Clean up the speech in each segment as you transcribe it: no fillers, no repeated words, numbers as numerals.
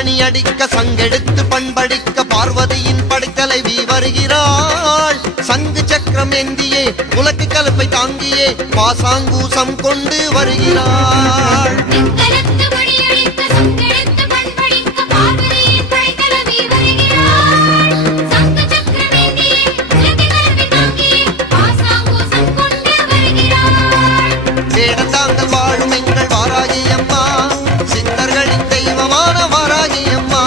மணியடிக்க சங்கெடுத்து பண்படிக்க பார்வதியின் படைத்தலைவி வருகிறாள். சங்கு சக்கரம் ஏந்தியே உலக்கு கலப்பை தாங்கியே பாசாங்கூசம் கொண்டு வருகிறாள். வேடந்தாங்கள் வாழும் எங்கள் வாராகி அம்மா, சித்தர்களின் தெய்வமான வாராகி அம்மா.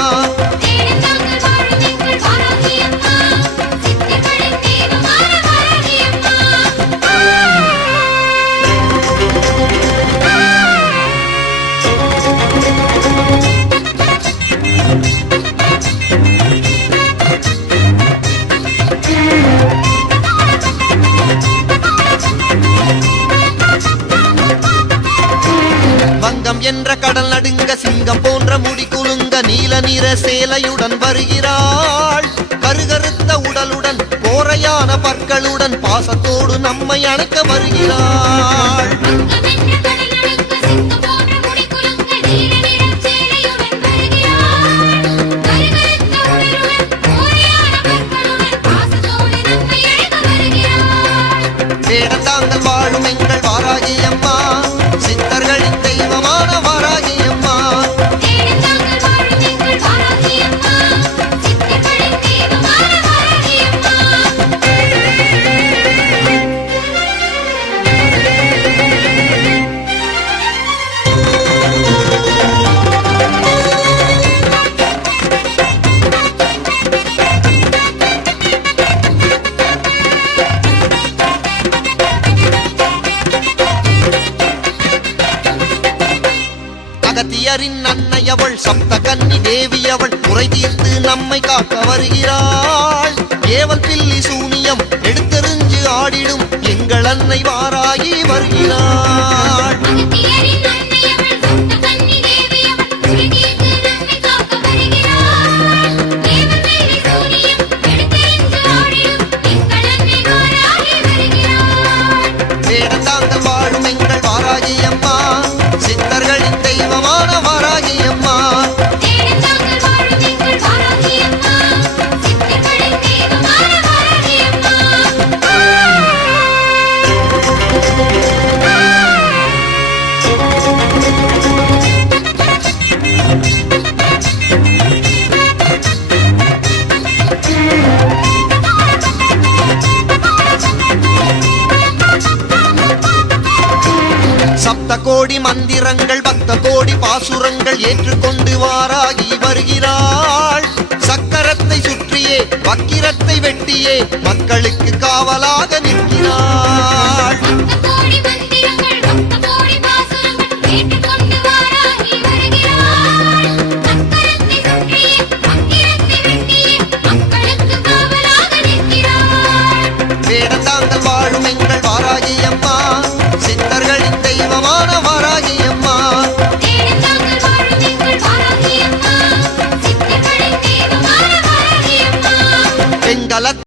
வங்கம் என்ற கடல் நடுங்க சிங்கம் போன்ற முடி குலுங்க நீல நிற சேலையுடன் வருகிறாள். கருகருத்த உடலுடன் கோரையான பற்களுடன் பாசத்தோடு நம்மை அணைக்க வருகிறாள். வேடந்தாங்கள் வாழும் எங்கள் வாராகி அம்மா, சித்தர்களின் தெய்வமான வாராகி அம்மா. அகத்தியரின் அன்னையவள் சப்த கன்னி தேவியவள் குறை தீர்த்து நம்மை காக்க வருகிறாள். ஏவல் பில்லி சூனியம் எடுத்தெறிஞ்சு ஆடிடும் எங்கள் அன்னை வாராகி வருகிறாள். வேடந்தாங்கள் வாழும் எங்கள் வாராகி அம்மா, சித்தர்களின் தெய்வமான வாராகி அம்மா. சப்த கோடி மந்திரங்கள் பக்த கோடி பாசுரங்கள் ஏற்றுக்கொண்டு வாராகி வருகிறாள். சக்கரத்தை சுற்றியே வக்கிரத்தை வெட்டியே மக்களுக்கு காவலாக நிற்கிறாள். வேடந்தாங்கள் வாழும் எங்கள் வாராகி அம்மா, சித்தர்களின் தெய்வமான வாராகி அம்மா. எங்கள